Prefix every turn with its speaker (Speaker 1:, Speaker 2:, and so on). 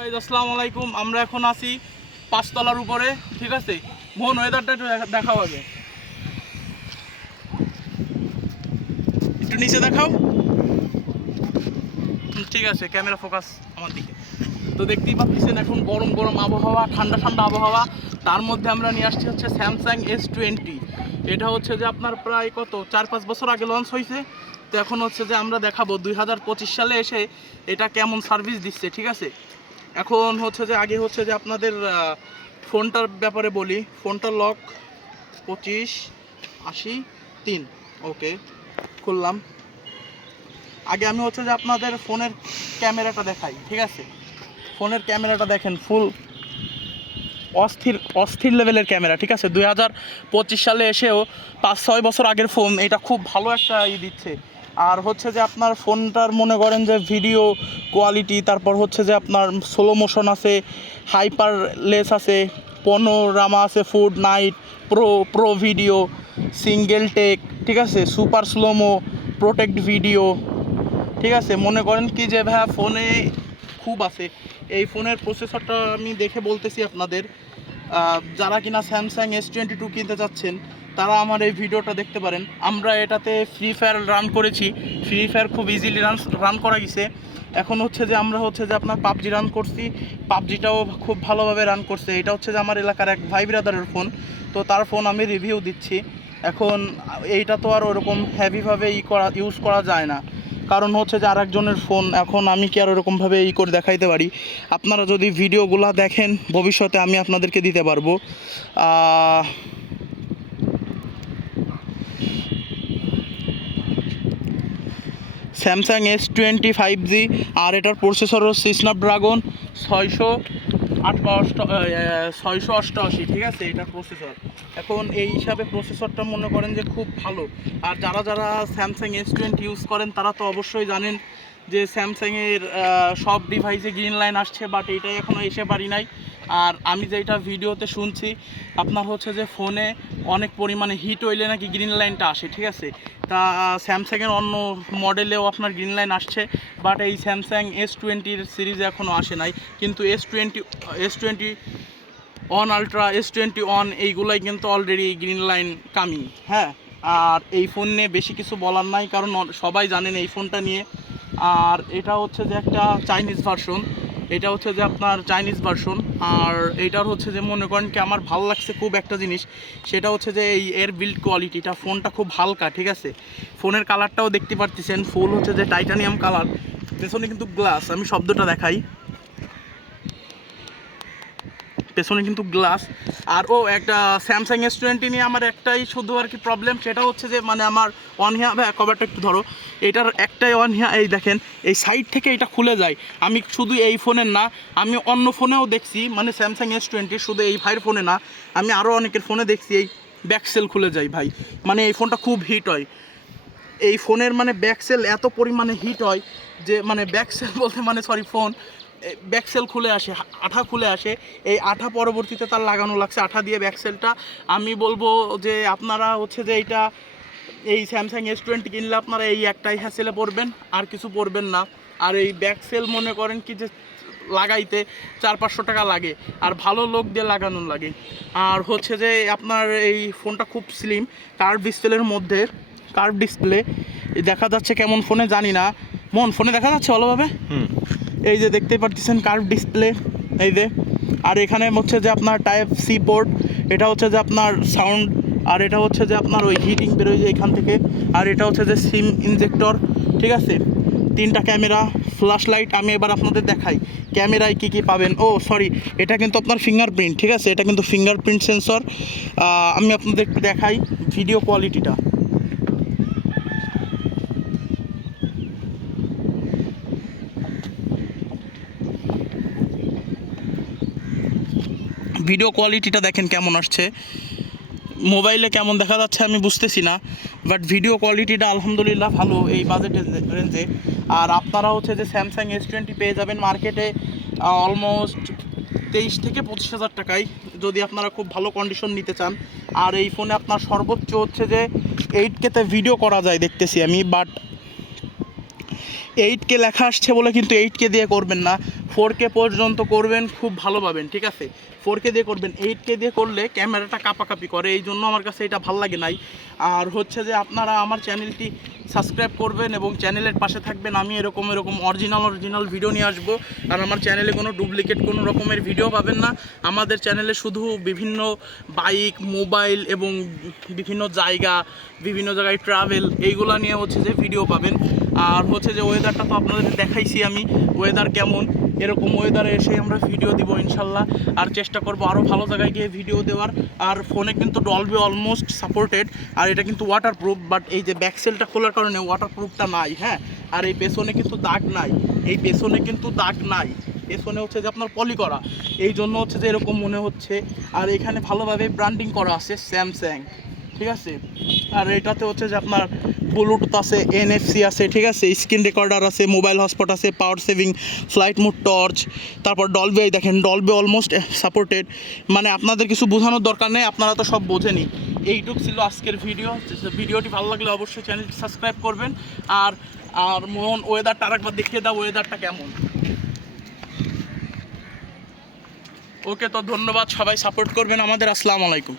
Speaker 1: আসসালামু আলাইকুম। আমরা এখন আছি পাঁচতলার উপরে, ঠিক আছে? মোহন ওয়েদারটা একটু দেখা- আগে। একটু নিচে দেখাও। ঠিক আছে ক্যামেরা ফোকাস আমার দিকে। তো দেখতেই পাচ্ছেন এখন গরম গরম আবহাওয়া, ঠান্ডা ঠান্ডা আবহাওয়া। তার মধ্যে আমরা নিয়ে আসছি হচ্ছে স্যামসাং এস টোয়েন্টি এটা হচ্ছে যে আপনার প্রায় কত? চার পাঁচ বছর আগে লঞ্চ হয়েছে তো এখন হচ্ছে যে আমরা দেখাবো দুই হাজার পঁচিশ সালে এসে এটা কেমন সার্ভিস দিচ্ছে, ঠিক আছে? এখন হচ্ছে যে, আগে হচ্ছে যে আপনাদের ফোনটার ব্যাপারে বলি। ফোনটার লক পঁচিশ, আশি, তিন। ওকে, খুললাম। আগে আমি হচ্ছে যে আপনাদের ফোনের ক্যামেরাটা দেখাই, ঠিক আছে? ফোনের ক্যামেরাটা দেখেন, ফুল অস্থির অস্থির লেভেলের ক্যামেরা, ঠিক আছে? দুই হাজার পঁচিশ সালে এসেও পাঁচ, ছয় বছর আগের ফোন, এটা খুব ভালো একটা ই দিচ্ছে। আর হচ্ছে যে আপনার ফোনটার মনে করেন যে ভিডিও কোয়ালিটি, তারপর হচ্ছে যে আপনার স্লো মোশন আছে হাইপার লেস আছে পনোরামা আছে food night pro pro video single take ঠিক আছে? সুপার স্লোমো প্রোটেক্ট ভিডিও ঠিক আছে? মনে করেন কি যে ভাইয়া ফোনে খুব আছে। এই ফোনের প্রসেসরটা আমি দেখে বলতেছি আপনাদের। যারা কিনা স্যামসাং এস টোয়েন্টি টু কিনতে চাচ্ছেন তারা আমার এই ভিডিওটা দেখতে পারেন। আমরা এটাতে ফ্রি ফায়ার রান করেছি। ফ্রি ফায়ার খুব ইজিলি রান রান করা গেছে। এখন হচ্ছে যে আমরা হচ্ছে যে আপনার পাবজি রান করছি। পাবজিটাও খুব ভালোভাবে রান করছে। এটা হচ্ছে যে আমার এলাকার এক ভাই ব্রাদারের ফোন তো তার ফোন আমি রিভিউ দিচ্ছি। এখন এইটা তো আর ওরকম হ্যাভিভাবে ই করা ইউজ করা যায় না। কারণ হচ্ছে যে আরেকজনের ফোন এখন আমি কি আর ওরকমভাবে ই করে দেখাইতে পারি? আপনারা যদি ভিডিওগুলো দেখেন, ভবিষ্যতে আমি আপনাদেরকে দিতে পারব। Samsung S twenty five G আর এটার প্রসেসর হচ্ছে স্ন্যাপড্রাগন ছয়শো আট ছয়শো অষ্টআশি, ঠিক আছে? এটার প্রসেসর এখন এই হিসাবে প্রসেসরটা মনে করেন যে খুব ভালো। আর যারা যারা স্যামসাং এস টোয়েন্টি ইউজ করেন, তারা তো অবশ্যই জানেন যে স্যামসাংয়ের সব ডিভাইসে গ্রিন লাইন আসছে বাট এটাই এখনও এসে পারি নাই। আর আমি যেটা ভিডিওতে শুনছি, আপনার হচ্ছে যে ফোনে অনেক পরিমাণে হিট হইলে নাকি গ্রিন লাইনটা আসে, ঠিক আছে? তা স্যামসাংয়ের অন্য মডেলেও আপনার গ্রিন লাইন আসছে বাট এই স্যামসাং এস টোয়েন্টির সিরিজ এখনও আসে নাই। কিন্তু S twenty S twenty one ultra S twenty one এইগুলাই কিন্তু অলরেডি গ্রিন লাইন কামি হ্যাঁ? আর এই ফোন নিয়ে বেশি কিছু বলার নাই, কারণ সবাই জানেন এই ফোনটা নিয়ে। আর এটা হচ্ছে যে একটা চাইনিজ ভার্সন এটা হচ্ছে যে আপনার চাইনিজ ভার্সন আর এটার হচ্ছে যে মনে করেন কি আমার ভালো লাগছে খুব একটা জিনিস, সেটা হচ্ছে যে এই এর বিল্ড কোয়ালিটিটা ফোনটা খুব হালকা, ঠিক আছে? ফোনের কালারটাও দেখতে পারতেছেন ফুল হচ্ছে যে টাইটানিয়াম কালার পেছনে কিন্তু গ্লাস আমি শব্দটা দেখাই। পেছনে কিন্তু গ্লাস আর ও একটা স্যামসাং এস টোয়েন্টি নিয়ে আমার একটাই শুধু আর কি প্রবলেম সেটা হচ্ছে যে মানে আমার অনহিয়া ভাই কভারটা একটু ধরো। এটার একটাই অনহিয়া এই দেখেন, এই সাইড থেকে এটা খুলে যায়। আমি শুধু এই ফোনের না, আমি অন্য ফোনেও দেখছি মানে স্যামসাং এস টোয়েন্টি শুধু এই ভাইয়ের ফোনে না, আমি আরও অনেকের ফোনে দেখছি, এই ব্যাকসেল খুলে যায়, ভাই। মানে এই ফোনটা খুব হিট হয়। এই ফোনের মানে ব্যাকসেল এত পরিমাণে হিট হয় যে মানে ব্যাকসেল বলতে মানে সরি ফোন ব্যাকসেল খুলে আসে আঠা খুলে আসে। এই আঠা পরবর্তীতে তার লাগানো লাগছে, আঠা দিয়ে ব্যাকসেলটা আমি বলব যে আপনারা হচ্ছে যে এইটা, এই স্যামসাং এস টোয়েন্টি কিনলে আপনারা এই একটাই হ্যাসেলে পড়বেন, আর কিছু পড়বেন না। আর এই ব্যাকসেল মনে করেন কি যে লাগাইতে চার পাঁচশো টাকা লাগে, আর ভালো লোক দিয়ে লাগানো লাগে। আর হচ্ছে যে আপনার এই ফোনটা খুব স্লিম কার্ভ ডিসপ্লের মধ্যে কার্ভ ডিসপ্লে দেখা যাচ্ছে কেমন ফোনে জানি না। মন ফোনে দেখা যাচ্ছে ভালোভাবে? এই যে দেখতে পারতেছেন কার্ভ ডিসপ্লে এই যে। আর এখানে হচ্ছে যে আপনার টাইপ সি পোর্ট এটা হচ্ছে যে আপনার সাউন্ড আর এটা হচ্ছে যে আপনার ওই হিটিং বেরোয় যে এখান থেকে। আর এটা হচ্ছে যে সিম ইনজেক্টর ঠিক আছে? তিনটা ক্যামেরা ফ্ল্যাশ লাইট আমি এবার আপনাদের দেখাই। ক্যামেরায় কী কী পাবেন? ও সরি এটা কিন্তু আপনার ফিঙ্গারপ্রিন্ট ঠিক আছে? এটা কিন্তু ফিঙ্গারপ্রিন্ট সেন্সর আমি আপনাদের একটু দেখাই ভিডিও কোয়ালিটিটা ভিডিও কোয়ালিটিটা দেখেন কেমন আসছে। মোবাইলে কেমন দেখা যাচ্ছে আমি বুঝতেছি না বাট ভিডিও কোয়ালিটিটা আলহামদুলিল্লাহ ভালো এই বাজেটের রেঞ্জে আর আপনারা হচ্ছে যে স্যামসাং এস টোয়েন্টি পেয়ে যাবেন মার্কেটে অলমোস্ট তেইশ থেকে পঁচিশ হাজার টাকায়, যদি আপনারা খুব ভালো কন্ডিশন নিতে চান। আর এই ফোনে আপনার সর্বোচ্চ হচ্ছে যে এইট কেতে ভিডিও করা যায় দেখতেছি আমি বাট এইট কে লেখা আসছে বলে কিন্তু এইট কে দিয়ে করবেন না। ফোর কে পর্যন্ত করবেন, খুব ভালো পাবেন, ঠিক আছে? ফোর কে দিয়ে করবেন এইট কে দিয়ে করলে ক্যামেরাটা কাপাকাপি করে, এই জন্য আমার কাছে এটা ভালো লাগে নাই। আর হচ্ছে যে আপনারা আমার চ্যানেলটি সাবস্ক্রাইব করবেন এবং চ্যানেলের পাশে থাকবেন, আমি এরকম এরকম অরিজিনাল অরিজিনাল ভিডিও নিয়ে আসব। আর আমার চ্যানেলে কোনো ডুপ্লিকেট কোনো রকমের ভিডিও পাবেন না। আমাদের চ্যানেলে শুধু বিভিন্ন বাইক মোবাইল এবং বিভিন্ন জায়গা, বিভিন্ন জায়গায় ট্রাভেল এইগুলো নিয়ে হচ্ছে যে ভিডিও পাবেন। আর হচ্ছে যে ওয়েদারটা তো আপনাদের দেখাইছি আমি ওয়েদার কেমন, এরকম ওয়েদারে এসে আমরা ভিডিও দিব ইনশাল্লাহ। আর চেষ্টা করব আরও ভালো জায়গায় গিয়ে ভিডিও দেওয়ার। আর ফোনে কিন্তু ডলবি অলমোস্ট সাপোর্টেড আর এটা কিন্তু ওয়াটারপ্রুফ বাট এই যে ব্যাকসেলটা খোলার কারণে ওয়াটারপ্রুফটা নাই হ্যাঁ? আর এই পেছনে কিন্তু দাগ নাই, এই পেছনে কিন্তু দাগ নাই। পেছনে হচ্ছে যে আপনার পলি করা। এই জন্য হচ্ছে যে এরকম মনে হচ্ছে। আর এখানে ভালোভাবে ব্র্যান্ডিং করা আছে স্যামসাং ঠিক আছে? আর এটাতে হচ্ছে যে আপনার ব্লুটুথ আছে এনএফসি আছে, ঠিক আছে? স্ক্রিন রেকর্ডার আছে মোবাইল হটস্পট আছে power saving flight mode torch তারপর ডলবে দেখেন ডলবে অলমোস্ট সাপোর্টেড মানে আপনাদের কিছু বোঝানোর দরকার নেই, আপনারা তো সব বোঝেনি এইটুক ছিল আজকের ভিডিও ভিডিওটি ভালো লাগলে অবশ্যই চ্যানেলটি সাবস্ক্রাইব করবেন। আর আর মন ওয়েদারটা আরেকবার দেখিয়ে দাও ওয়েদারটা কেমন। ওকে, তো ধন্যবাদ, সবাই সাপোর্ট করবেন আমাদের। আসসালামু আলাইকুম।